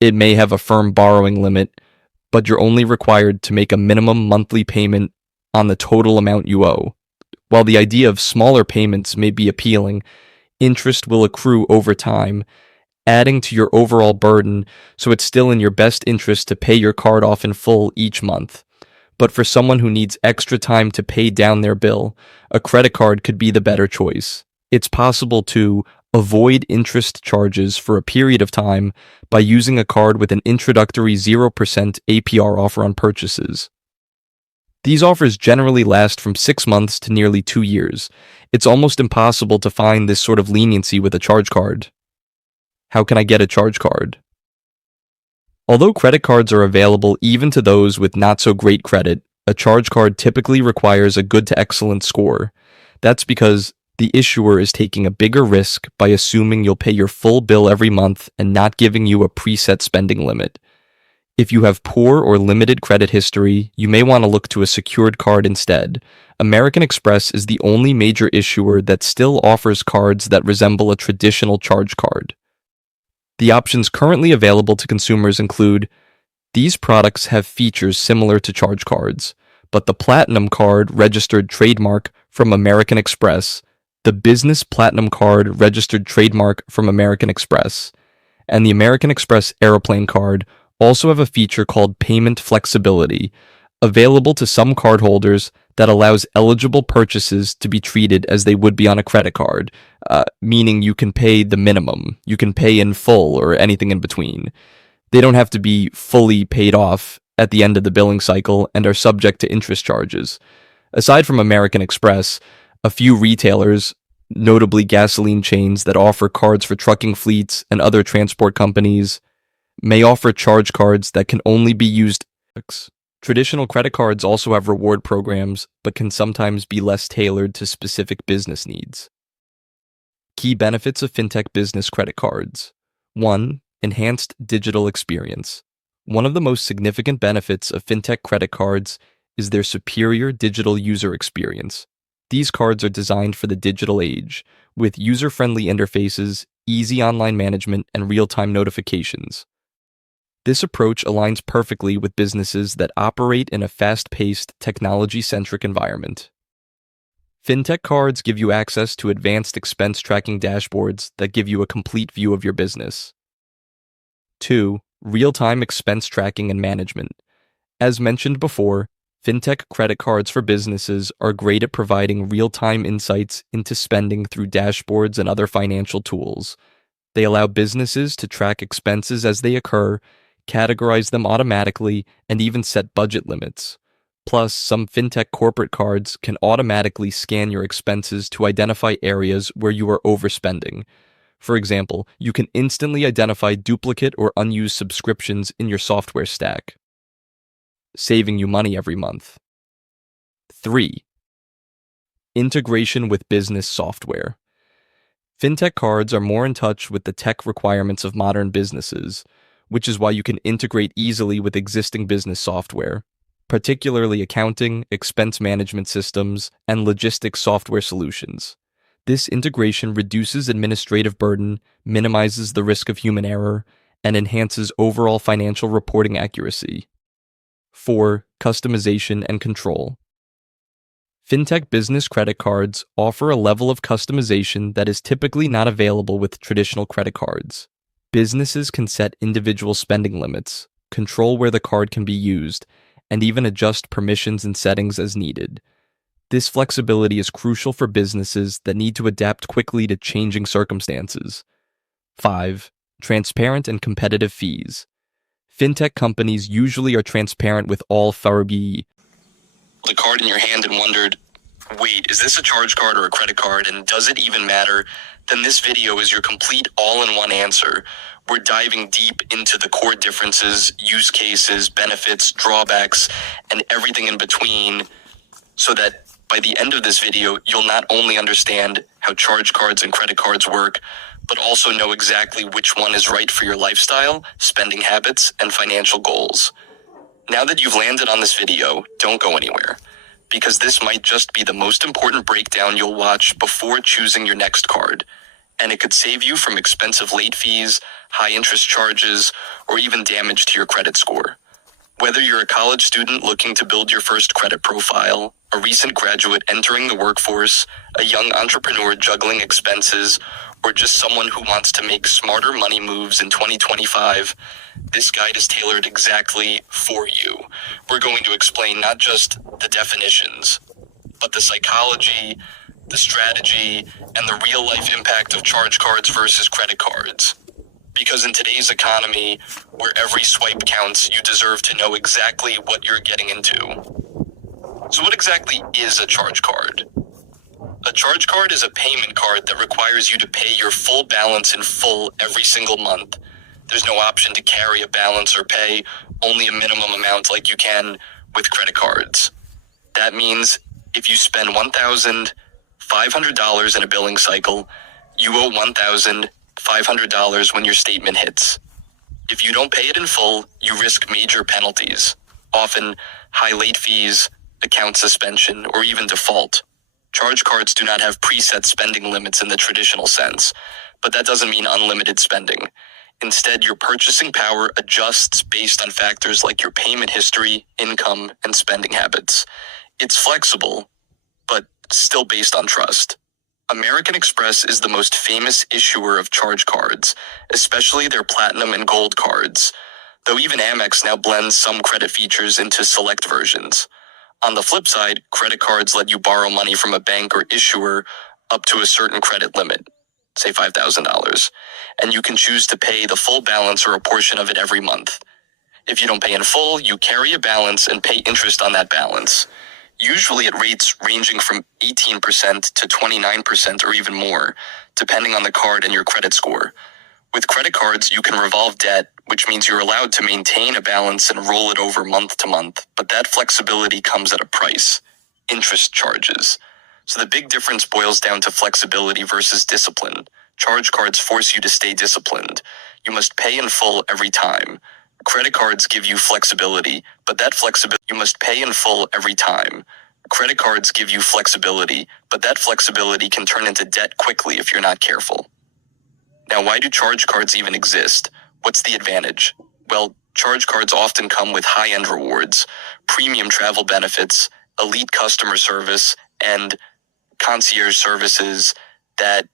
It may have a firm borrowing limit, but you're only required to make a minimum monthly payment on the total amount you owe. While the idea of smaller payments may be appealing, interest will accrue over time, adding to your overall burden, so it's still in your best interest to pay your card off in full each month. But for someone who needs extra time to pay down their bill, a credit card could be the better choice. It's possible to avoid interest charges for a period of time by using a card with an introductory 0% APR offer on purchases. These offers generally last from 6 months to nearly 2 years. It's almost impossible to find this sort of leniency with a charge card. How can I get a charge card? Although credit cards are available even to those with not so great credit, a charge card typically requires a good to excellent score. That's because the issuer is taking a bigger risk by assuming you'll pay your full bill every month and not giving you a preset spending limit. If you have poor or limited credit history, you may want to look to a secured card instead. American Express is the only major issuer that still offers cards that resemble a traditional charge card. The options currently available to consumers include: these products have features similar to charge cards, but the Platinum Card registered trademark from American Express, the Business Platinum Card registered trademark from American Express, and the American Express Airplane Card also have a feature called payment flexibility, available to some cardholders that allows eligible purchases to be treated as they would be on a credit card, meaning you can pay the minimum, you can pay in full, or anything in between. They don't have to be fully paid off at the end of the billing cycle and are subject to interest charges. Aside from American Express, a few retailers, notably gasoline chains that offer cards for trucking fleets and other transport companies, may offer charge cards that can only be used. Traditional credit cards also have reward programs, but can sometimes be less tailored to specific business needs. Key benefits of fintech business credit cards. 1. Enhanced digital experience. One of the most significant benefits of fintech credit cards is their superior digital user experience. These cards are designed for the digital age, with user-friendly interfaces, easy online management, and real-time notifications. This approach aligns perfectly with businesses that operate in a fast-paced, technology-centric environment. Fintech cards give you access to advanced expense tracking dashboards that give you a complete view of your business. 2. Real-time expense tracking and management. As mentioned before, fintech credit cards for businesses are great at providing real-time insights into spending through dashboards and other financial tools. They allow businesses to track expenses as they occur, categorize them automatically, and even set budget limits. Plus, some fintech corporate cards can automatically scan your expenses to identify areas where you are overspending. For example, you can instantly identify duplicate or unused subscriptions in your software stack, saving you money every month. 3. Integration with business software. Fintech cards are more in touch with the tech requirements of modern businesses, which is why you can integrate easily with existing business software, particularly accounting, expense management systems, and logistics software solutions. This integration reduces administrative burden, minimizes the risk of human error, and enhances overall financial reporting accuracy. 4. Customization and control. Fintech business credit cards offer a level of customization that is typically not available with traditional credit cards. Businesses can set individual spending limits, control where the card can be used, and even adjust permissions and settings as needed. This flexibility is crucial for businesses that need to adapt quickly to changing circumstances. 5. Transparent and competitive fees. Fintech companies usually are transparent with all fees. The card in your hand and wondered, wait, is this a charge card or a credit card, and does it even matter? Then this video is your complete all-in-one answer. We're diving deep into the core differences, use cases, benefits, drawbacks, and everything in between, so that by the end of this video, you'll not only understand how charge cards and credit cards work, but also know exactly which one is right for your lifestyle, spending habits, and financial goals. Now that you've landed on this video, don't go anywhere, because this might just be the most important breakdown you'll watch before choosing your next card. and it could save you from expensive late fees, high interest charges, or even damage to your credit score. Whether you're a college student looking to build your first credit profile, a recent graduate entering the workforce, a young entrepreneur juggling expenses, or just someone who wants to make smarter money moves in 2025, this guide is tailored exactly for you. We're going to explain not just the definitions, but the psychology, the strategy, and the real-life impact of charge cards versus credit cards. Because in today's economy, where every swipe counts, you deserve to know exactly what you're getting into. So what exactly is a charge card? A charge card is a payment card that requires you to pay your full balance in full every single month. There's no option to carry a balance or pay only a minimum amount like you can with credit cards. That means if you spend $1,500 in a billing cycle, you owe $1,500 when your statement hits. If you don't pay it in full, you risk major penalties, often high late fees, account suspension, or even default. Charge cards do not have preset spending limits in the traditional sense, but that doesn't mean unlimited spending. Instead, your purchasing power adjusts based on factors like your payment history, income, and spending habits. It's flexible, but still based on trust. American Express is the most famous issuer of charge cards, especially their platinum and gold cards, though even Amex now blends some credit features into select versions. On the flip side, credit cards let you borrow money from a bank or issuer up to a certain credit limit, say $5,000, and you can choose to pay the full balance or a portion of it every month. If you don't pay in full, you carry a balance and pay interest on that balance, usually at rates ranging from 18% to 29% or even more, depending on the card and your credit score. With credit cards, you can revolve debt, which means you're allowed to maintain a balance and roll it over month to month, but that flexibility comes at a price: interest charges. So the big difference boils down to flexibility versus discipline. Charge cards force you to stay disciplined. You must pay in full every time. Credit cards give you flexibility, but that flexibility you must pay in full every time. Credit cards give you flexibility, but that flexibility can turn into debt quickly if you're not careful. Now, why do charge cards even exist? What's the advantage? Well, charge cards often come with high-end rewards, premium travel benefits, elite customer service, and concierge services that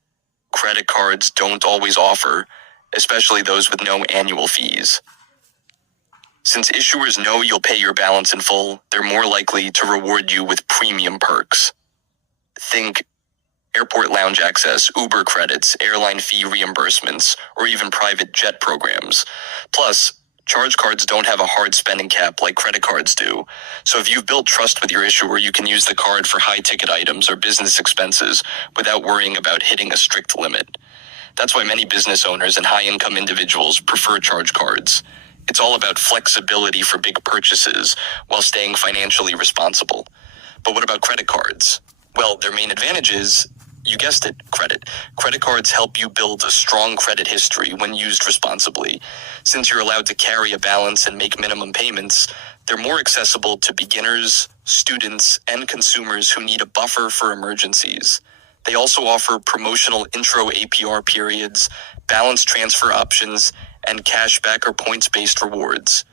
credit cards don't always offer, especially those with no annual fees. Since issuers know you'll pay your balance in full, they're more likely to reward you with premium perks. Think airport lounge access, Uber credits, airline fee reimbursements, or even private jet programs. Plus, charge cards don't have a hard spending cap like credit cards do. So if you've built trust with your issuer, you can use the card for high-ticket items or business expenses without worrying about hitting a strict limit. That's why many business owners and high-income individuals prefer charge cards. It's all about flexibility for big purchases while staying financially responsible. But what about credit cards? Well, their main advantage is, you guessed it, credit. Credit cards help you build a strong credit history when used responsibly. Since you're allowed to carry a balance and make minimum payments, they're more accessible to beginners, students, and consumers who need a buffer for emergencies. They also offer promotional intro APR periods, balance transfer options, and cashback or points-based rewards.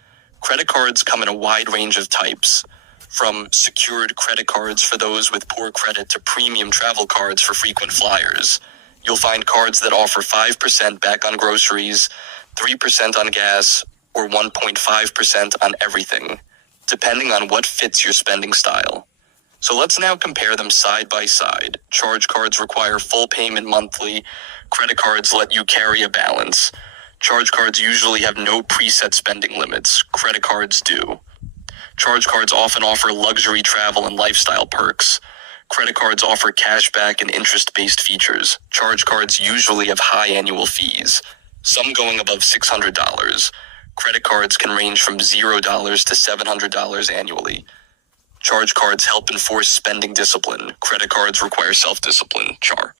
Credit cards come in a wide range of types, from secured credit cards for those with poor credit to premium travel cards for frequent flyers. You'll find cards that offer 5% back on groceries, 3% on gas, or 1.5% on everything, depending on what fits your spending style. So let's now compare them side by side. Charge cards require full payment monthly. Credit cards let you carry a balance. Charge cards usually have no preset spending limits. Credit cards do. Charge cards often offer luxury travel and lifestyle perks. Credit cards offer cashback and interest-based features. Charge cards usually have high annual fees, some going above $600. Credit cards can range from $0 to $700 annually. Charge cards help enforce spending discipline. Credit cards require self-discipline. Char.